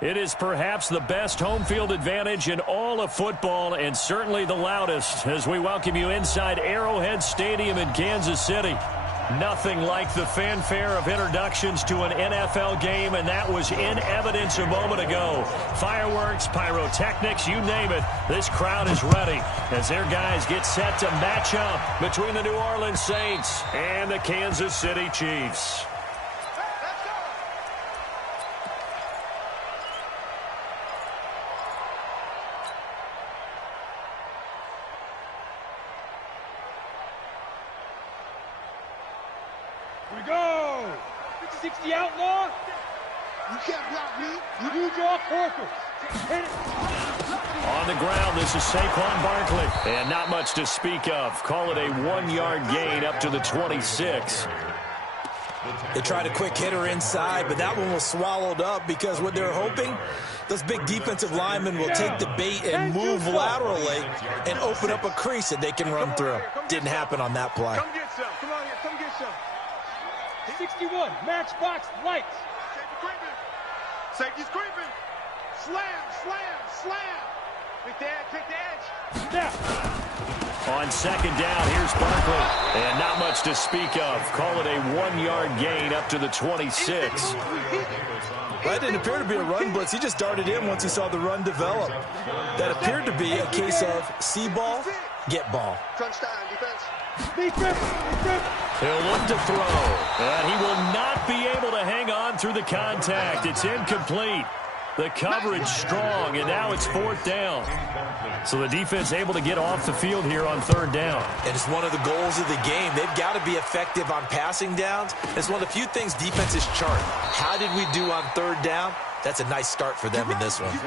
It is perhaps the best home field advantage in all of football and certainly the loudest as we welcome you inside Arrowhead Stadium in Kansas City. Nothing like the fanfare of introductions to an NFL game, and that was in evidence a moment ago. Fireworks, pyrotechnics, you name it. This crowd is ready as their guys get set to match up between the New Orleans Saints and the Kansas City Chiefs. Here we go! 60 outlaw. You can't block me. You do draw Corker. Hit it. On the ground, this is Saquon Barkley. And not much to speak of. Call it a 1-yard gain up to the 26. They tried a quick hitter inside, but that one was swallowed up because what they're hoping, those big defensive linemen will take the bait and move laterally and open up a crease that they can run through. Didn't happen on that play. Come get some. Come on here. Come get some. 61, matchbox lights. Safety's creeping. Slam, slam, slam. Take the edge, take the edge. Snap. On second down, here's Barkley. And not much to speak of. Call it a 1-yard gain up to the 26. That didn't appear to be a run blitz. He just darted in once he saw the run develop. That appeared to be a case of see ball, get ball. Crunch time, defense. He'll look to throw, and he will not be able to hang on through the contact. It's incomplete. The coverage strong, and now it's fourth down. So the defense able to get off the field here on third down. And it's one of the goals of the game. They've got to be effective on passing downs. It's one of the few things defenses chart. How did we do on third down? That's a nice start for them in this one.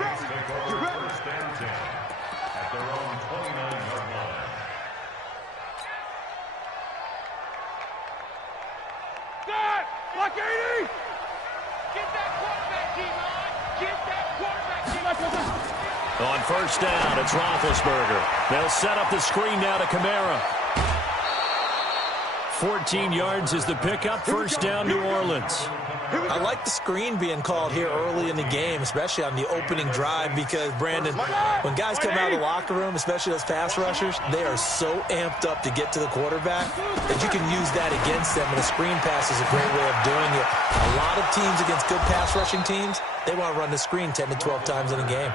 Block 80! Get that quarterback, D-line! Get that quarterback, D-line! On first down, it's Roethlisberger. They'll set up the screen now to Kamara. 14 yards is the pickup. First down, New Orleans. I like the screen being called here early in the game, especially on the opening drive, because, Brandon, when guys come out of the locker room, especially those pass rushers, they are so amped up to get to the quarterback that you can use that against them, and a screen pass is a great way of doing it. A lot of teams against good pass rushing teams, they want to run the screen 10 to 12 times in a game.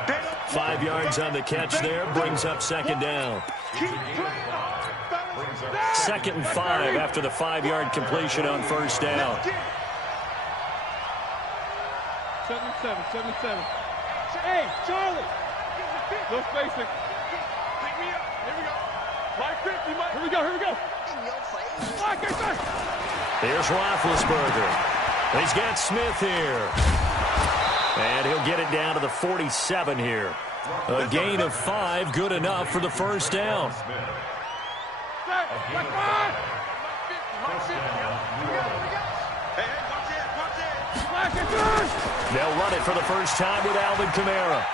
5 yards on the catch there, brings up second down. Second and 5 after the 5-yard completion on first down. 77. Hey, Charlie! No spacing. Pick me up. Here we go. Like 50, Mike. Here we go. In your face. Like it, Here's Roethlisberger. He's got Smith here. And he'll get it down to the 47 here. A gain of 5, good enough for the first down. They'll run it for the first time with Alvin Kamara.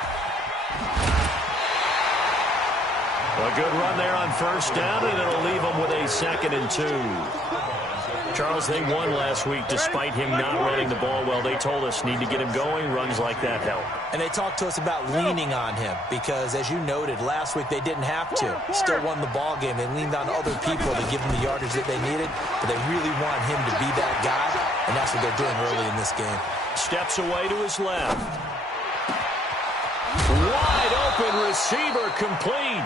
A good run there on first down, and it'll leave them with a 2nd and 2. Charles, they won last week despite him not running the ball well. They told us need to get him going. Runs like that help. And they talked to us about leaning on him because, as you noted, last week they didn't have to. Still won the ball game. They leaned on other people to give them the yardage that they needed, but they really want him to be that guy, and that's what they're doing early in this game. Steps away to his left. Wide open receiver complete.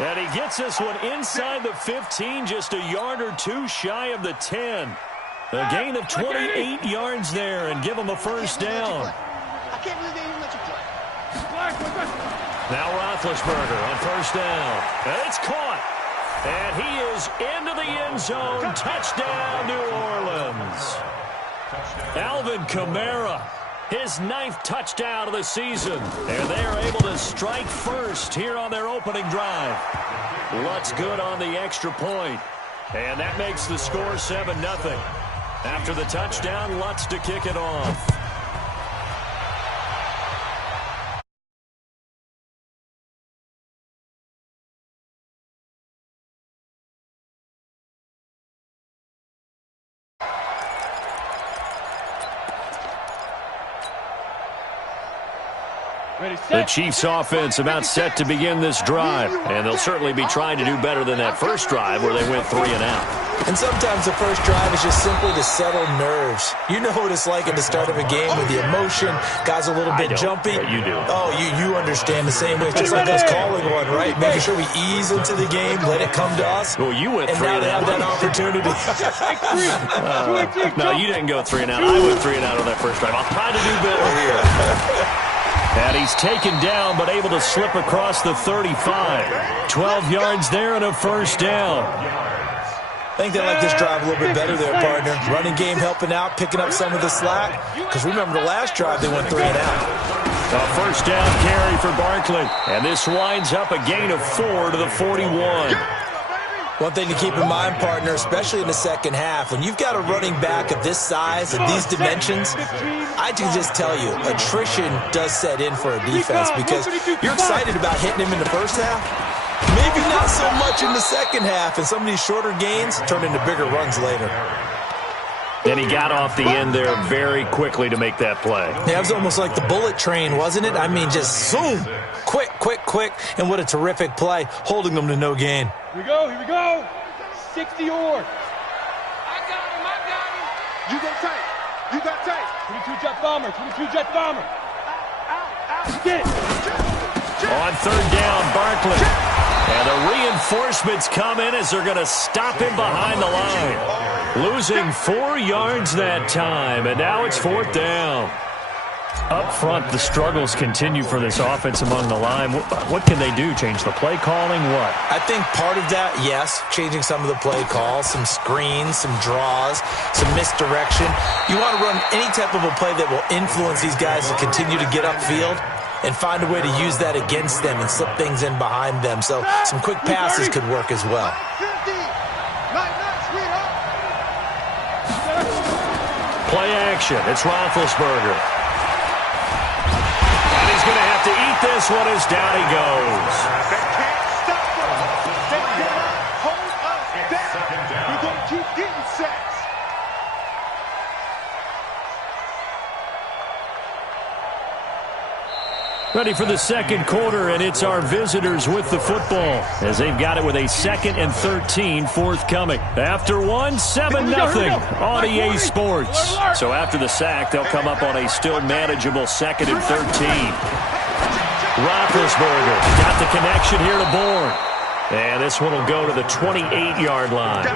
And he gets this one inside the 15, just a yard or two shy of the 10. A gain of 28 yards there and give him a first down. I can't believe they even let you play. Now Roethlisberger on first down. And it's caught. And he is into the end zone. Touchdown, New Orleans. Alvin Kamara, his 9th touchdown of the season. And they are able to strike first here on their opening drive. Lutz good on the extra point. And that makes the score 7-0. After the touchdown, Lutz to kick it off. The Chiefs offense about set to begin this drive, and they'll certainly be trying to do better than that first drive where they went 3 and out. And sometimes the first drive is just simply to settle nerves. You know what it's like at the start of a game with the emotion, guys a little bit jumpy. You do. Oh, you understand the same way. It's just like us calling one, right? Making sure we ease into the game, let it come to us. Well, you went 3 and and out. now they have that opportunity. No, you didn't go 3 and out. I went 3 and out on that first drive. I'll try to do better here. And he's taken down, but able to slip across the 35. 12 yards there and a first down. I think they like this drive a little bit better there, partner. Running game helping out, picking up some of the slack. Because remember the last drive, they went 3 and out. A first down carry for Barkley. And this winds up a gain of 4 to the 41. One thing to keep in mind, partner, especially in the second half, when you've got a running back of this size and these dimensions, I can just tell you, attrition does set in for a defense because you're excited about hitting him in the first half. Maybe not so much in the second half, and some of these shorter gains turn into bigger runs later. And he got off the end there very quickly to make that play. Yeah, it was almost like the bullet train, wasn't it? I mean, just zoom, quick, and what a terrific play, holding them to no gain. Here we go. 60 yards. I got him. You got tight. 22 jet bomber. Out. Get it. On third down, Barkley. And the reinforcements come in as they're going to stop him behind the line. Losing 4 yards that time, and now it's 4th down. Up front, the struggles continue for this offense among the line. What can they do? Change the play calling? What? I think part of that, yes, changing some of the play calls, some screens, some draws, some misdirection. You want to run any type of a play that will influence these guys to continue to get upfield and find a way to use that against them and slip things in behind them. So some quick passes could work as well. Play action. It's Roethlisberger. And he's going to have to eat this one as down he goes. They can't stop us. They cannot hold us down. We're going to keep getting sacks. Ready for the second quarter, and it's our visitors with the football as they've got it with a 2nd and 13 forthcoming. After one, 7-0 on EA Sports. So after the sack, they'll come up on a still manageable 2nd and 13. Roethlisberger got the connection here to Bourne. And this one will go to the 28-yard line.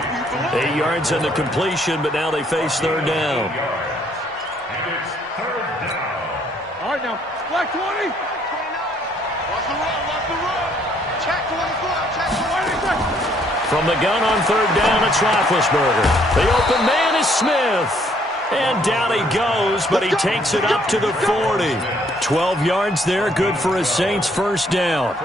8 yards on the completion, but now they face third down. All right, now, black 20. Watch the run. Check 24. From the gun on third down, it's Roethlisberger. The open man is Smith. And down he goes, but he takes it up to the 40. 12 yards there, good for a Saints first down.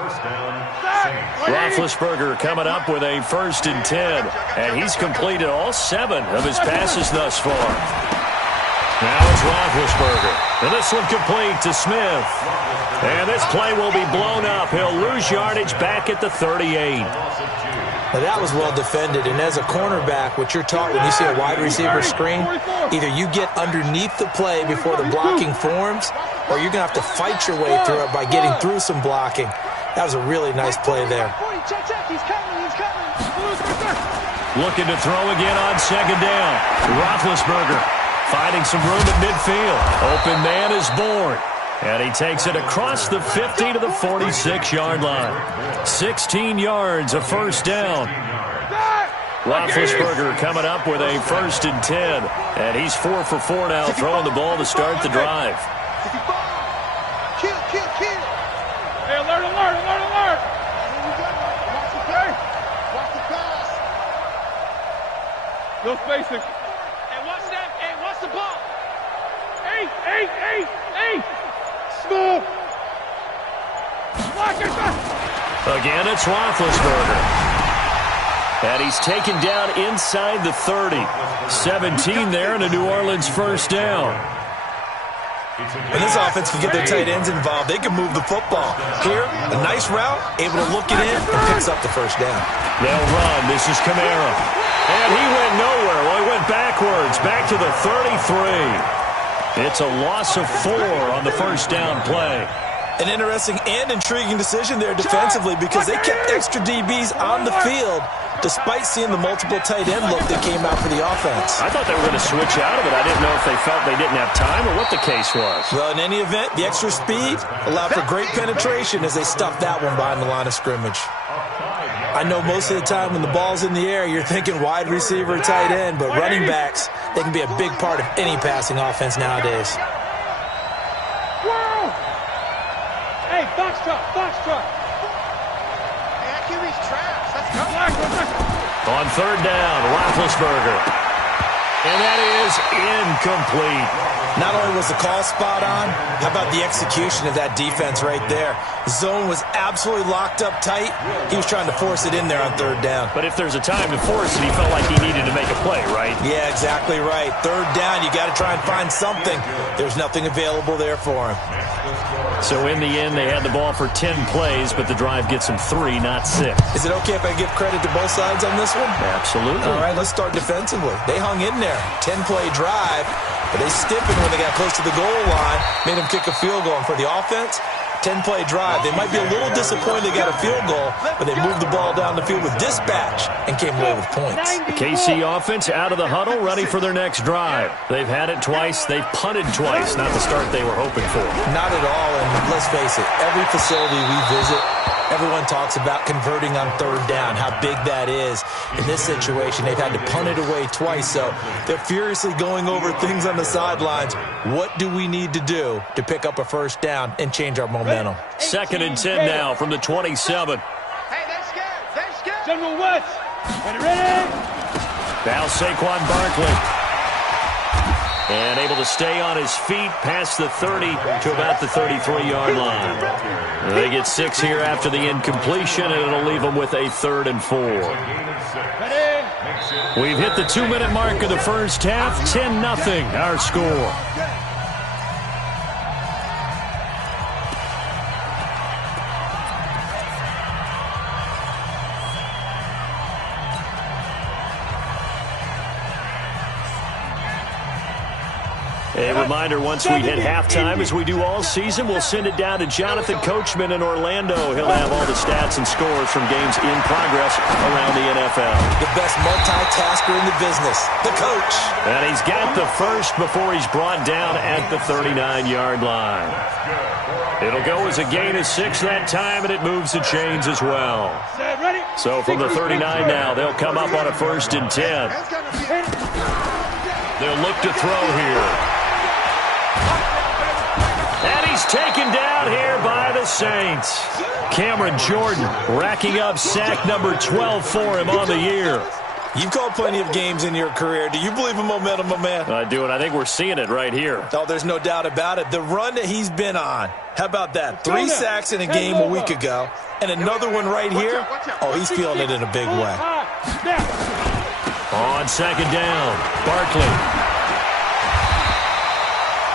Roethlisberger coming up with a 1st and 10. And he's completed all 7 of his passes thus far. Now it's Roethlisberger. And this one complete to Smith. And this play will be blown up. He'll lose yardage back at the 38. Now that was well defended, and as a cornerback, what you're taught when you see a wide receiver screen, either you get underneath the play before the blocking forms, or you're going to have to fight your way through it by getting through some blocking. That was a really nice play there. Looking to throw again on second down. Roethlisberger finding some room at midfield. Open man is Bourne. And he takes it across the 50 to the 46-yard line. 16 yards, a first down. Roethlisberger coming up with a 1st and 10. And he's 4 for 4 now, throwing the ball to start the drive. Kill. Hey, alert. Watch the pass. No spacing. Hey, watch that. Hey, watch the ball. Hey. Small. Again, it's Roethlisberger. And he's taken down inside the 30. 17 there and a New Orleans first down. When this offense can get their tight ends involved, they can move the football. Here, a nice route, able to look it in, and picks up the first down. They'll run. This is Kamara. And he went nowhere. Well, he went backwards, back to the 33. It's a loss of 4 on the first down play. An interesting and intriguing decision there defensively because they kept extra DBs on the field despite seeing the multiple tight end look that came out for the offense. I thought they were going to switch out of it. I didn't know if they felt they didn't have time or what the case was. Well, in any event, the extra speed allowed for great penetration as they stuffed that one behind the line of scrimmage. I know most of the time when the ball's in the air, you're thinking wide receiver, tight end, but running backs, they can be a big part of any passing offense nowadays. Hey, box truck, box truck. Hey, that QB's trash. Let's go. On third down, Roethlisberger. And that is incomplete. Not only was the call spot on, how about the execution of that defense right there? The zone was absolutely locked up tight. He was trying to force it in there on third down. But if there's a time to force it, he felt like he needed to make a play, right? Yeah, exactly right. Third down, you got to try and find something. There's nothing available there for him. So in the end, they had the ball for 10 plays, but the drive gets them 3, not 6. Is it okay if I give credit to both sides on this one? Absolutely. All right, let's start defensively. They hung in there. 10-play drive, but they stiffened when they got close to the goal line, made them kick a field goal. And for the offense, 10-play drive. They might be a little disappointed they got a field goal, but they moved the ball down the field with dispatch and came away with points. The KC offense out of the huddle, ready for their next drive. They've had it twice. They've punted twice. Not the start they were hoping for. Not at all, and let's face it, every facility we visit, everyone talks about converting on third down, how big that is. In this situation, they've had to punt it away twice, so they're furiously going over things on the sidelines. What do we need to do to pick up a first down and change our momentum? 2nd and 10 now from the 27. Hey, they're scared. They're scared. General West. Ready? Now Saquon Barkley. And able to stay on his feet past the 30 to about the 33-yard line. They get 6 here after the incompletion, and it'll leave them with a 3rd and 4. We've hit the 2-minute mark of the first half. 10-0 our score. A reminder, once we hit halftime, as we do all season, we'll send it down to Jonathan Coachman in Orlando. He'll have all the stats and scores from games in progress around the NFL. The best multitasker in the business, the coach. And he's got the first before he's brought down at the 39-yard line. It'll go as a gain of 6 that time, and it moves the chains as well. So from the 39 now, they'll come up on a 1st and 10. They'll look to throw here. And he's taken down here by the Saints. Cameron Jordan racking up sack number 12 for him on the year. You've called plenty of games in your career. Do you believe in momentum, my man? I do, and I think we're seeing it right here. Oh, there's no doubt about it. The run that he's been on. How about that? 3 sacks in a game a week ago, and another one right here. Oh, he's feeling it in a big way. On 2nd down, Barkley.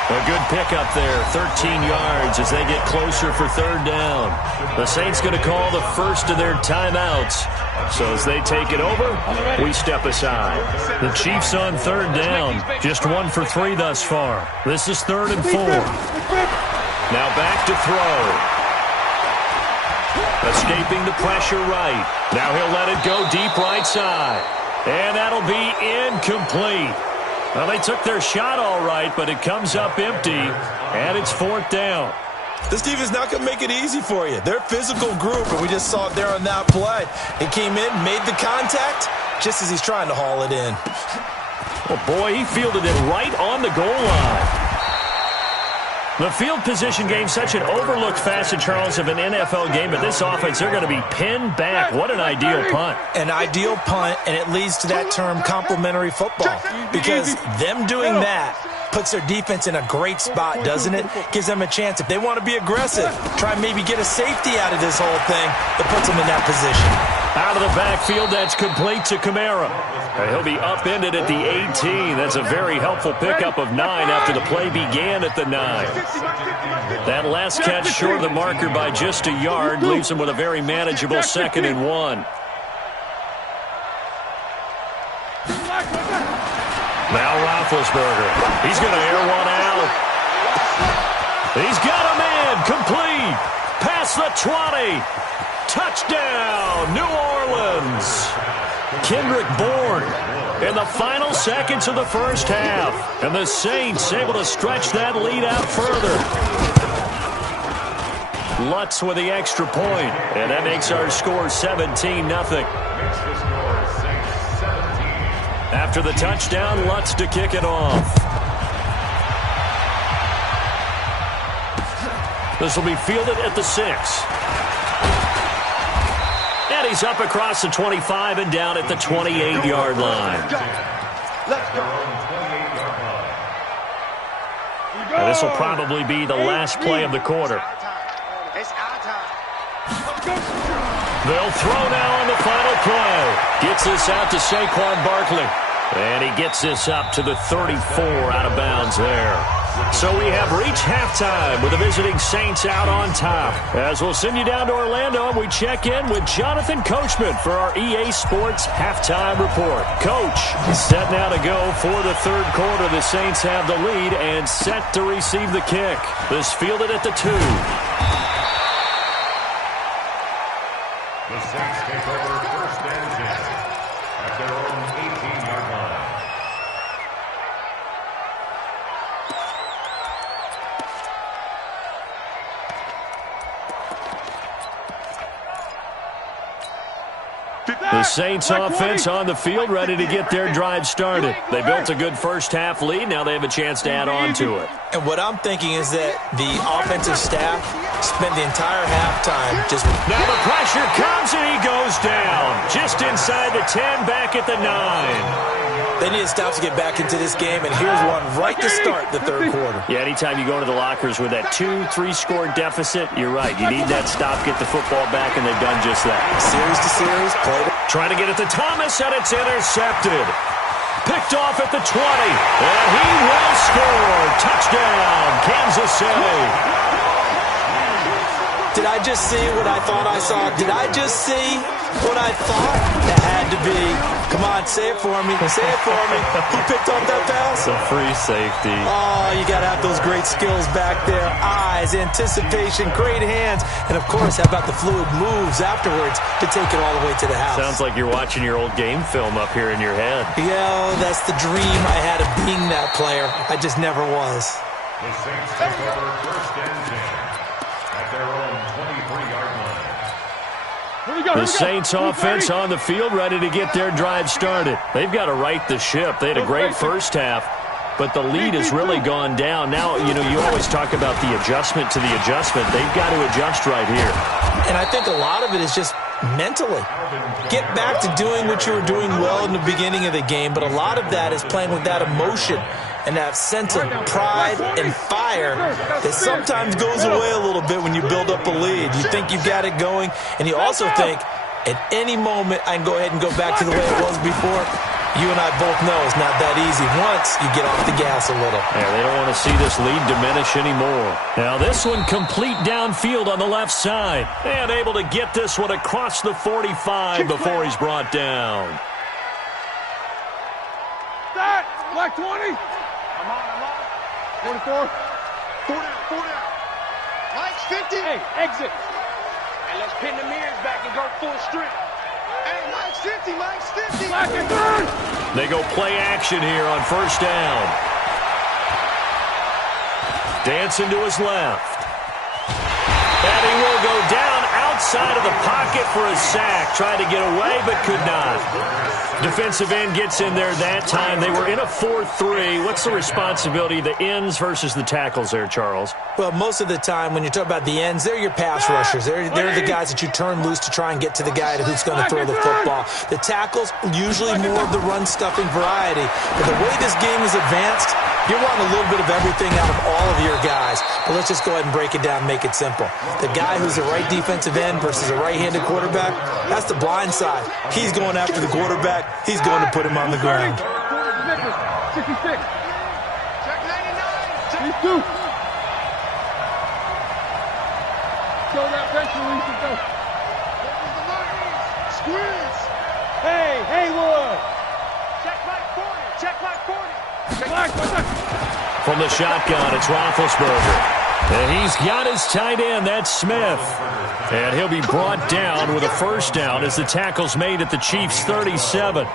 A good pickup there, 13 yards as they get closer for 3rd down. The Saints going to call the first of their timeouts. So as they take it over, we step aside. The Chiefs on 3rd down, just 1 for 3 thus far. This is 3rd and 4. Now back to throw. Escaping the pressure right. Now he'll let it go deep right side. And that'll be incomplete. Well, they took their shot all right, but it comes up empty, and it's 4th down. This defense not going to make it easy for you. They're a physical group, and we just saw it there on that play. He came in, made the contact, just as he's trying to haul it in. Oh, boy, he fielded it right on the goal line. The field position game, such an overlooked facet, Charles, of an NFL game, but this offense, they're going to be pinned back. What an ideal punt. An ideal punt, and it leads to that term complementary football, because them doing that puts their defense in a great spot, doesn't it? Gives them a chance. If they want to be aggressive, try and maybe get a safety out of this whole thing, it puts them in that position. Out of the backfield, that's complete to Kamara. He'll be upended at the 18. That's a very helpful pickup of 9 after the play began at the 9. That last catch short of the marker by just a yard leaves him with a very manageable 2nd and 1. Now Roethlisberger. He's going to air one out. He's got him in. Complete. Past the 20. Touchdown, New Orleans. Kendrick Bourne in the final seconds of the first half. And the Saints able to stretch that lead out further. Lutz with the extra point. And that makes our score 17-0. After the touchdown, Lutz to kick it off. This will be fielded at the 6. And he's up across the 25 and down at the 28-yard line. And this will probably be the last play of the quarter. They'll throw now on the final play. Gets this out to Saquon Barkley. And he gets this up to the 34 out of bounds there. So we have reached halftime with the visiting Saints out on top. As we'll send you down to Orlando, and we check in with Jonathan Coachman for our EA Sports Halftime Report. Coach, set now to go for the third quarter. The Saints have the lead and set to receive the kick. This fielded at the 2. The Saints take over first and 10 at their own 18-yard line. The Saints offense on the field, ready to get their drive started. They built a good first-half lead. Now they have a chance to add on to it. And what I'm thinking is that the offensive staff spent the entire halftime just... Now the pressure comes, and he goes down. Just inside the 10, back at the 9. They need to stop to get back into this game, and here's one right to start the third quarter. Yeah, anytime you go into the lockers with that 2-3-score deficit, you're right. You need that stop, get the football back, and they've done just that. Series to series, play. Trying to get it to Thomas, and it's intercepted. Picked off at the 20, and he will score. Touchdown, Kansas City. Did I just see what I thought I saw? Did I just see what I thought? It had to be. Come on, say it for me. Say it for me. Who picked off that pass? The free safety. Oh, you got to have those great skills back there. Eyes, anticipation, great hands. And, of course, how about the fluid moves afterwards to take it all the way to the house? Sounds like you're watching your old game film up here in your head. Yeah, that's the dream I had of being that player. I just never was. The Saints take over first and 10 at their own 23-yard line. The Saints offense on the field, ready to get their drive started. They've got to right the ship. They had a great first half, but the lead has really gone down. Now, you always talk about the adjustment to the adjustment. They've got to adjust right here. And I think a lot of it is just mentally. Get back to doing what you were doing well in the beginning of the game, but a lot of that is playing with that emotion and that sense of pride and fire that sometimes goes away a little bit when you build up a lead. You think you've got it going, and you also think, at any moment, I can go ahead and go back to the way it was before. You and I both know it's not that easy once you get off the gas a little. Yeah, they don't want to see this lead diminish anymore. Now this one complete downfield on the left side. And able to get this one across the 45 before he's brought down. That! Black 20! I'm on. 44. 4 down. Mike's 50. Hey, exit. And let's pin the mirrors back and go full strength. Hey, Mike's 50. Black and third. They go play action here on first down. Dancing to his left. And he will go down outside of the pocket for a sack. Tried to get away, but could not. Defensive end gets in there that time. They were in a 4-3. What's the responsibility of the ends versus the tackles there, Charles? Well, most of the time when you talk about the ends, they're your pass rushers. They're the guys that you turn loose to try and get to the guy who's going to throw the football. The tackles, usually more of the run-stuffing variety. But the way this game is advanced, you're wanting a little bit of everything out of all of your guys. But let's just go ahead and break it down and make it simple. The guy who's the right defensive end versus a right-handed quarterback, that's the blind side. He's going after the quarterback. He's going to put him on the ground. 66. Check 99. These two. Show that bench release and go. Squeeze. Hey, Haywood. Check like 40. Black, From the shotgun, it's Roethlisberger. And he's got his tight end, that's Smith. And he'll be brought down with a first down as the tackle's made at the Chiefs' 37.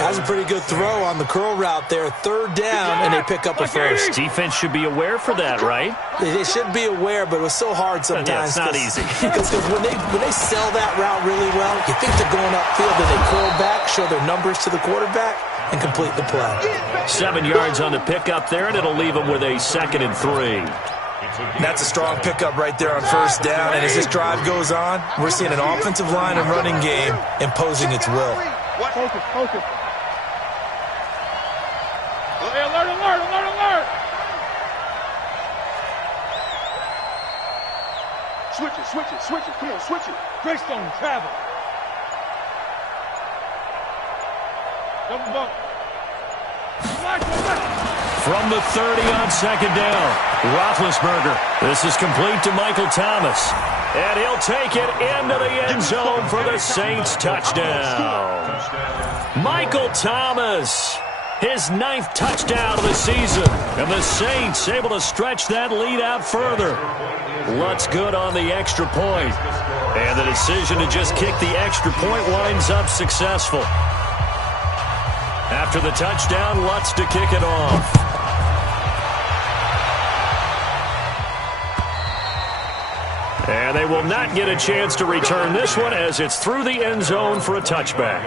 That's a pretty good throw on the curl route there. Third down, and they pick up a first. Defense should be aware for that, right? They should be aware, but it was so hard sometimes. Yeah, it's not easy. Because when they sell that route really well, you think they're going upfield, and they curl back, show their numbers to the quarterback, and complete the play. 7 yards on the pickup there, and it'll leave them with a 2nd and 3. That's a strong pickup right there on first down, and as this drive goes on, we're seeing an offensive line and running game imposing its will. Focus, focus. Hey, alert, alert, alert, alert! Switch it, switch it, switch it. Come on, switch it. Greystone, travel. Double bump. From the 30 on 2nd down, Roethlisberger. This is complete to Michael Thomas. And he'll take it into the end zone for the Saints touchdown. Michael Thomas, his 9th touchdown of the season. And the Saints able to stretch that lead out further. Lutz good on the extra point. And the decision to just kick the extra point winds up successful. After the touchdown, Lutz to kick it off. And they will not get a chance to return this one as it's through the end zone for a touchback.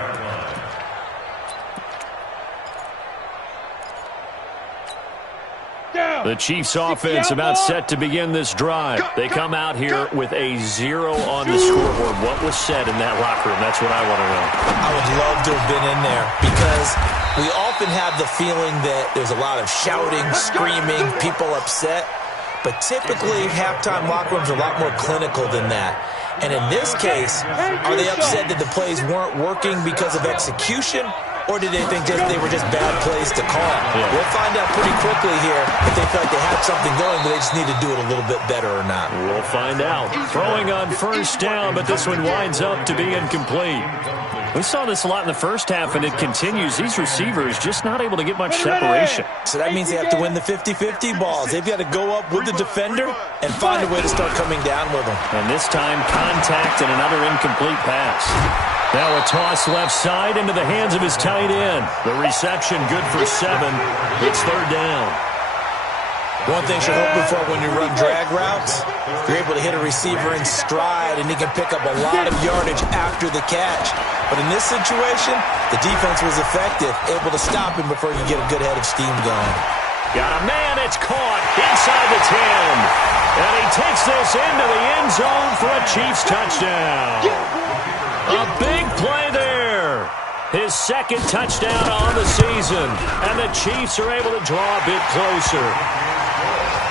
The Chiefs offense about set to begin this drive. They come out here with a 0 on the scoreboard. What was said in that locker room? That's what I want to know. I would love to have been in there because we often have the feeling that there's a lot of shouting, screaming, people upset. But typically, halftime locker rooms are a lot more clinical than that. And in this case, are they upset that the plays weren't working because of execution? Or did they think they were just bad plays to call? Yeah. We'll find out pretty quickly here if they feel like they had something going, but they just need to do it a little bit better or not. We'll find out. Throwing on first down, but this one winds up to be incomplete. We saw this a lot in the first half, and it continues. These receivers just not able to get much separation. So that means they have to win the 50-50 balls. They've got to go up with the defender and find a way to start coming down with them. And this time, contact and another incomplete pass. Now a toss left side into the hands of his tight end. The reception good for 7. It's 3rd down. One thing you're hoping for when you run drag routes, you're able to hit a receiver in stride, and he can pick up a lot of yardage after the catch. But in this situation, the defense was effective, able to stop him before you get a good head of steam going. Got a man, it's caught inside the 10. And he takes this into the end zone for a Chiefs touchdown. A big play there. His 2nd touchdown on the season. And the Chiefs are able to draw a bit closer.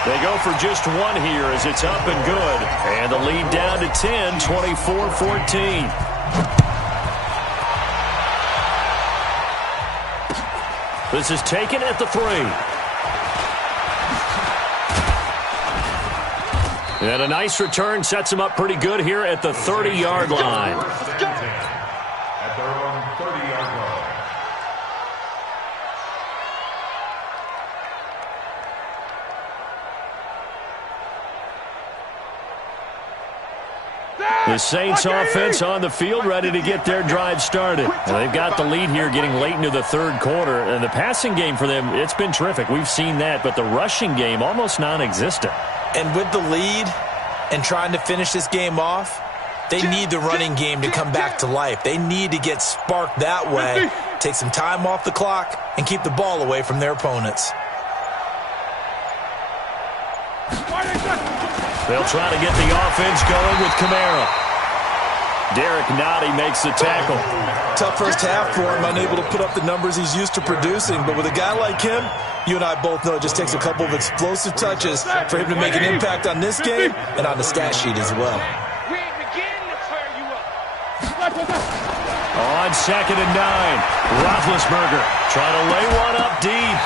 They go for just 1 here as it's up and good. And the lead down to 10, 24-14. This is taken at the 3. And a nice return sets him up pretty good here at the 30-yard line. At their own 30-yard line. The Saints offense on the field ready to get their drive started. And they've got the lead here getting late into the 3rd quarter. And the passing game for them, it's been terrific. We've seen that. But the rushing game, almost non-existent. And with the lead and trying to finish this game off, they need the running game to come back to life. They need to get sparked that way, take some time off the clock, and keep the ball away from their opponents. They'll try to get the offense going with Kamara. Derek Nottie makes the tackle. Tough first half for him, unable to put up the numbers he's used to producing. But with a guy like him, you and I both know it just takes a couple of explosive touches for him to make an impact on this game and on the stat sheet as well. On 2nd and 9, Roethlisberger trying to lay one up deep.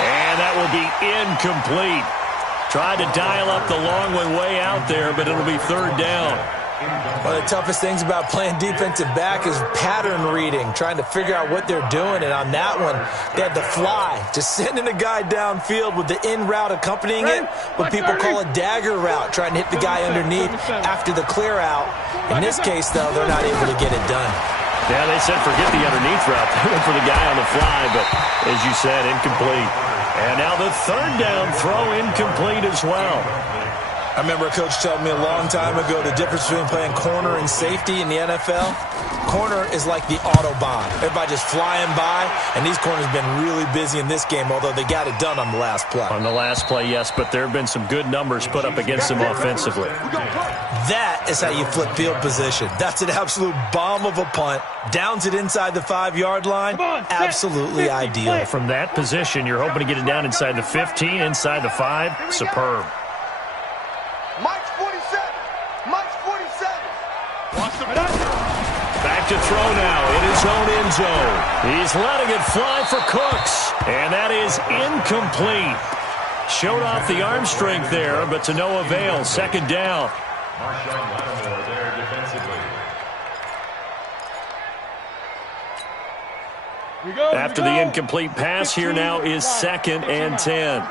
And that will be incomplete. Tried to dial up the long one way out there, but it'll be 3rd down. One of the toughest things about playing defensive back is pattern reading, trying to figure out what they're doing. And on that one, they had the fly, just sending a guy downfield with the in route accompanying it, what people call a dagger route, trying to hit the guy underneath after the clear out. In this case, though, they're not able to get it done. Yeah, they said forget the underneath route. They went for the guy on the fly, but as you said, incomplete. And now the third down throw incomplete as well. I remember a coach telling me a long time ago the difference between playing corner and safety in the NFL. Corner is like the Autobahn. Everybody just flying by, and these corners have been really busy in this game, although they got it done on the last play. On the last play, yes, but there have been some good numbers put up against them offensively. That is how you flip field position. That's an absolute bomb of a punt. Downs it inside the 5-yard line. Absolutely ideal. From that position, you're hoping to get it down inside the 15, inside the 5. Superb. Mike's 47. Mike's 47. Watch the back. Back to throw now in his own end zone. He's letting it fly for Cooks, and that is incomplete. Showed off the arm strength there, but to no avail. Second down. Marshawn Lattimore there defensively. After the incomplete pass, here now is 2nd and 10.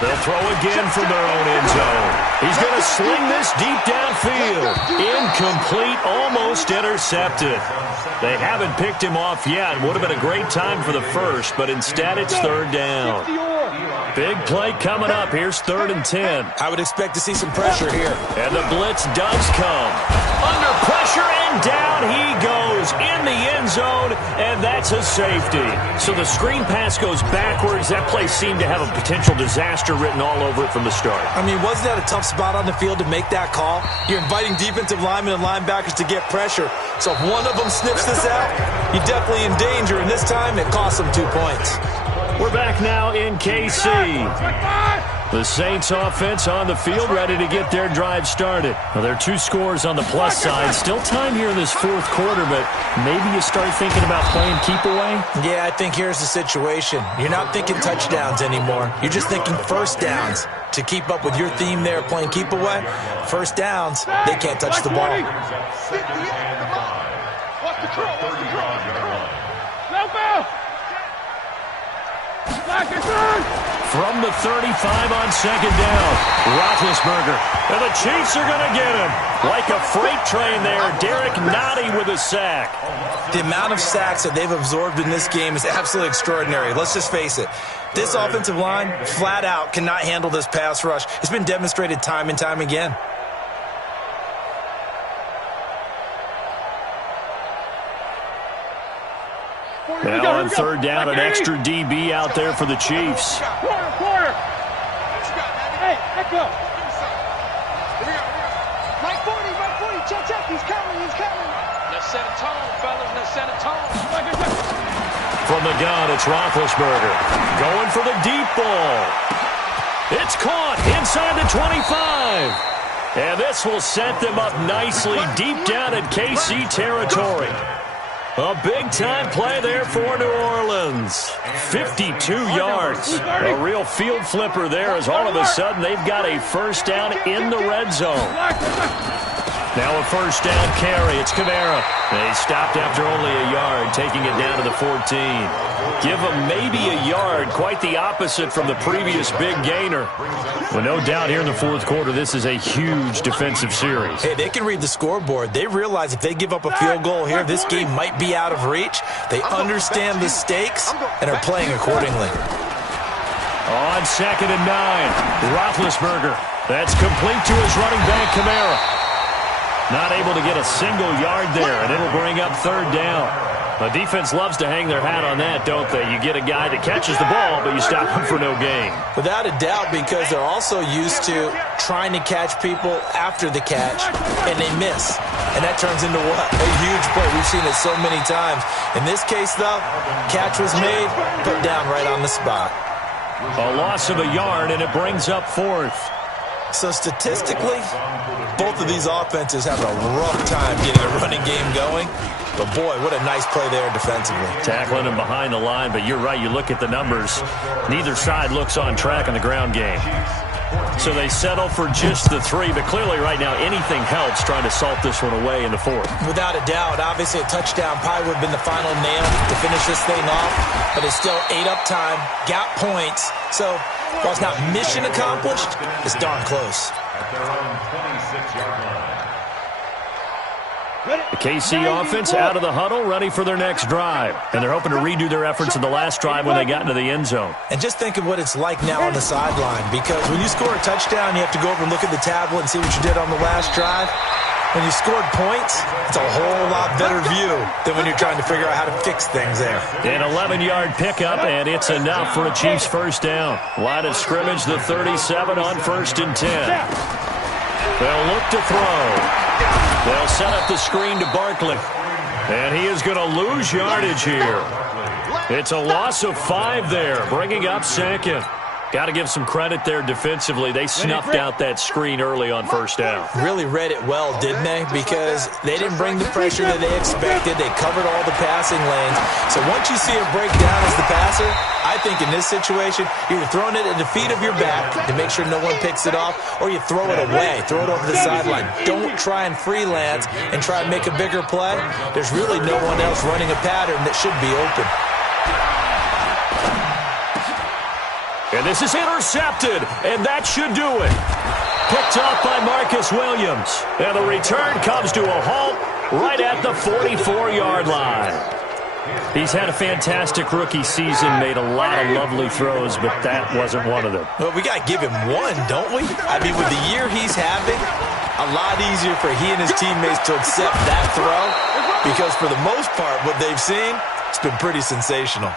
They'll throw again from their own end zone. He's going to sling this deep downfield. Incomplete, almost intercepted. They haven't picked him off yet. Would have been a great time for the first, but instead it's third down. Big play coming up. Here's 3rd and 10. I would expect to see some pressure here. And the blitz does come. Under pressure, and down he goes in the end zone, and that's a safety. So the screen pass goes backwards. That play seemed to have a potential disaster written all over it from the start. I mean, wasn't that a tough spot on the field to make that call? You're inviting defensive linemen and linebackers to get pressure. So if one of them sniffs this out, you're definitely in danger, and this time it costs them 2 points. We're back now in KC. The Saints offense on the field, ready to get their drive started. Well, there are 2 scores on the plus side. Still time here in this 4th quarter, but maybe you start thinking about playing keep away? Yeah, I think here's the situation. You're not thinking touchdowns anymore. You're just thinking first downs. To keep up with your theme there, playing keep away, first downs, they can't touch the ball. Watch the throw. Watch the throw. No foul. From the 35 on 2nd down, Roethlisberger. And the Chiefs are going to get him. Like a freight train there, Derek Nottie with a sack. The amount of sacks that they've absorbed in this game is absolutely extraordinary. Let's just face it. This offensive line, flat out, cannot handle this pass rush. It's been demonstrated time and time again. Now on 3rd down, an extra DB out there for the Chiefs. Quarter. Hey, let go. Mike 40, check, he's coming. Let's set a tone, fellas, let's set a tone. From the gun, it's Roethlisberger. Going for the deep ball. It's caught inside the 25. And this will set them up nicely deep down in KC territory. A big-time play there for New Orleans. 52 yards. A real field flipper there as all of a sudden they've got a first down in the red zone. Now a first down carry. It's Kamara. They stopped after only a yard, taking it down to the 14. Give them maybe a yard. Quite the opposite from the previous big gainer. Well, no doubt here in the 4th quarter, this is a huge defensive series. Hey, they can read the scoreboard. They realize if they give up a field goal here, this game might be out of reach. They understand the stakes and are playing accordingly. On 2nd and 9, Roethlisberger. That's complete to his running back, Kamara. Not able to get a single yard there, and it'll bring up 3rd down. The defense loves to hang their hat on that, don't they? You get a guy that catches the ball, but you stop him for no gain. Without a doubt, because they're also used to trying to catch people after the catch, and they miss. And that turns into what? A huge play. We've seen it so many times. In this case, though, catch was made, put down right on the spot. A loss of a yard, and it brings up 4th. So statistically, both of these offenses have a rough time getting a running game going. But boy, what a nice play there defensively. Tackling him behind the line, but you're right, you look at the numbers. Neither side looks on track in the ground game. So they settle for just the 3, but clearly right now anything helps trying to salt this one away in the 4th. Without a doubt, obviously a touchdown probably would have been the final nail to finish this thing off, but it's still 8 up time, got points. So while it's not mission accomplished, it's darn close. At their own 26-yard line. The KC offense out of the huddle, ready for their next drive. And they're hoping to redo their efforts in the last drive when they got into the end zone. And just think of what it's like now on the sideline, because when you score a touchdown, you have to go over and look at the tablet and see what you did on the last drive. When you scored points, it's a whole lot better view than when you're trying to figure out how to fix things there. An 11-yard pickup, and it's enough for a Chiefs first down. Line of scrimmage, the 37 on 1st and 10. They'll look to throw. They'll set up the screen to Barkley. And he is going to lose yardage here. It's a loss of 5 there, bringing up 2nd. Got to give some credit there defensively. They snuffed out that screen early on 1st down. Really read it well, didn't they? Because they didn't bring the pressure that they expected. They covered all the passing lanes. So once you see a breakdown as the passer, I think in this situation, you're throwing it at the feet of your back to make sure no one picks it off, or you throw it away, throw it over the sideline. Don't try and freelance and try and make a bigger play. There's really no one else running a pattern that should be open. And this is intercepted, and that should do it. Picked off by Marcus Williams. And the return comes to a halt right at the 44-yard line. He's had a fantastic rookie season, made a lot of lovely throws, but that wasn't one of them. Well, we got to give him one, don't we? I mean, with the year he's having, a lot easier for he and his teammates to accept that throw, because for the most part, what they've seen, it's been pretty sensational.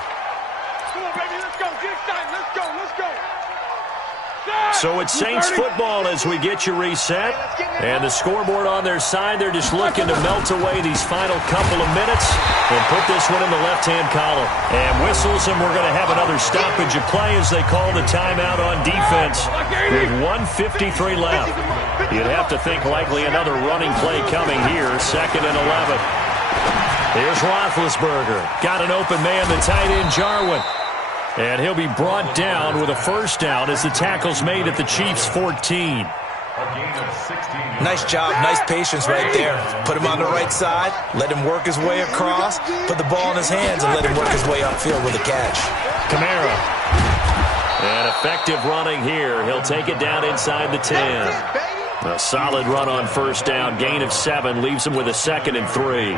So it's Saints football as we get you reset. And the scoreboard on their side, they're just looking to melt away these final couple of minutes and put this one in the left-hand column. And whistles, and we're going to have another stoppage of play as they call the timeout on defense with 1:53 left. You'd have to think likely another running play coming here, 2nd and 11. Here's Roethlisberger. Got an open man, the tight end, Jarwin. And he'll be brought down with a first down as the tackle's made at the Chiefs' 14. Nice job, nice patience right there. Put him on the right side, let him work his way across, put the ball in his hands, and let him work his way upfield with a catch. Kamara. And effective running here. He'll take it down inside the 10. A solid run on first down. Gain of 7 leaves him with a 2nd and 3.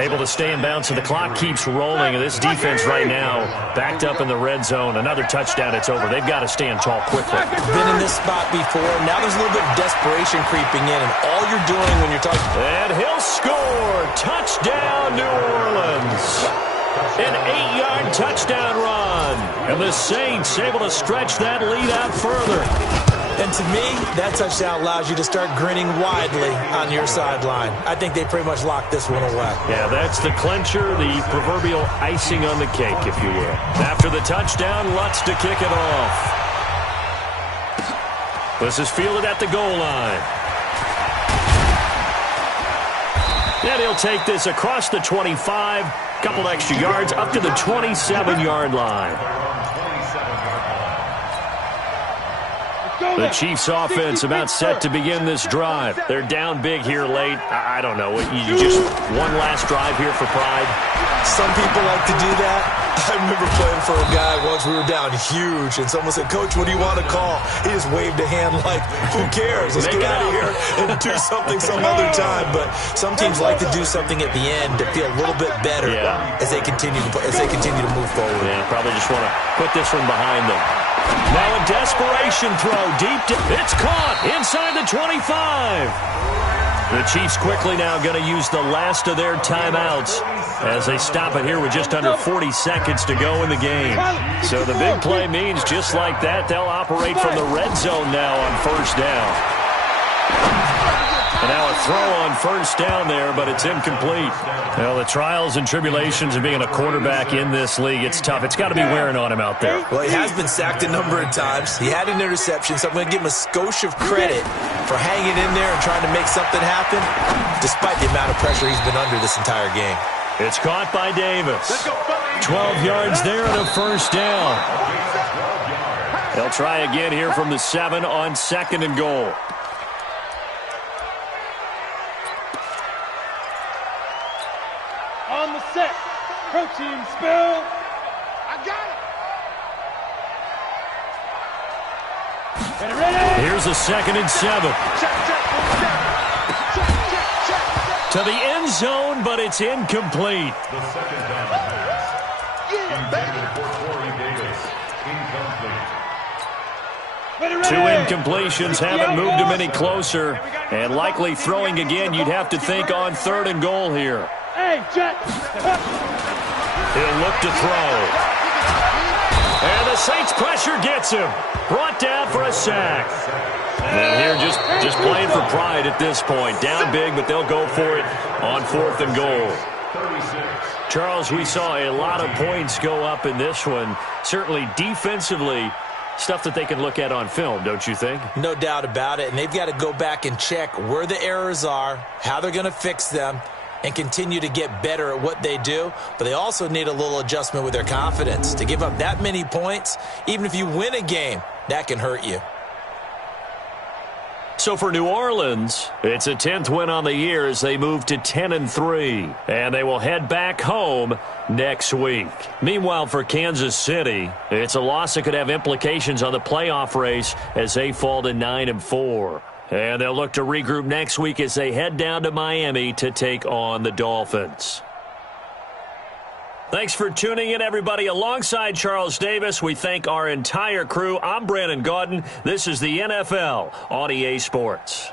Able to stay in bounds, so the clock keeps rolling. And this defense right now backed up in the red zone. Another touchdown, it's over. They've got to stand tall quickly. Been in this spot before. Now there's a little bit of desperation creeping in. And all you're doing when you're talking... And he'll score. Touchdown, New Orleans. An 8-yard touchdown run. And the Saints able to stretch that lead out further. And to me, that touchdown allows you to start grinning widely on your sideline. I think they pretty much locked this one away. Yeah, that's the clincher, the proverbial icing on the cake, if you will. After the touchdown, Lutz to kick it off. This is fielded at the goal line. And he'll take this across the 25, couple extra yards, up to the 27-yard line. The Chiefs offense about set to begin this drive. They're down big here late. I don't know. You just one last drive here for pride? Some people like to do that. I remember playing for a guy once. We were down huge, and someone said, "Coach, what do you want to call?" He just waved a hand like, "Who cares? Let's get out of here and do something some other time." But some teams like to do something at the end to feel a little bit better as they continue to move forward. Yeah, probably just want to put this one behind them. Now a desperation throw deep. It's caught inside the 25. The Chiefs quickly now going to use the last of their timeouts as they stop it here with just under 40 seconds to go in the game. So the big play means just like that, they'll operate from the red zone now on first down. And now a throw on first down there, but it's incomplete. Well, the trials and tribulations of being a quarterback in this league, it's tough. It's got to be wearing on him out there. Well, he has been sacked a number of times. He had an interception, so I'm going to give him a skosh of credit for hanging in there and trying to make something happen, despite the amount of pressure he's been under this entire game. It's caught by Davis. 12 yards there and a first down. They'll try again here from the 7 on 2nd and goal. On the set. Protein spill. I got it. Get it ready. Here's a 2nd and 7. To the end zone, but it's incomplete. The second down pass. Intended for Corey Davis. Incomplete. 2 incompletions haven't moved him any closer. And likely throwing again, you'd have to think on 3rd and goal here. Hey, Jet. He'll look to throw. And the Saints pressure gets him. Brought down for a sack. And here just playing for pride at this point. Down big, but they'll go for it on 4th and goal. 36. Charles, we saw a lot of points go up in this one. Certainly defensively, stuff that they can look at on film, don't you think? No doubt about it. And they've got to go back and check where the errors are, how they're going to fix them, and continue to get better at what they do. But they also need a little adjustment with their confidence. To give up that many points, even if you win a game, that can hurt you. So for New Orleans, it's a 10th win on the year as they move to 10-3. And they will head back home next week. Meanwhile, for Kansas City, it's a loss that could have implications on the playoff race as they fall to 9-4. And they'll look to regroup next week as they head down to Miami to take on the Dolphins. Thanks for tuning in, everybody. Alongside Charles Davis, we thank our entire crew. I'm Brandon Gaudin. This is the NFL on EA Sports.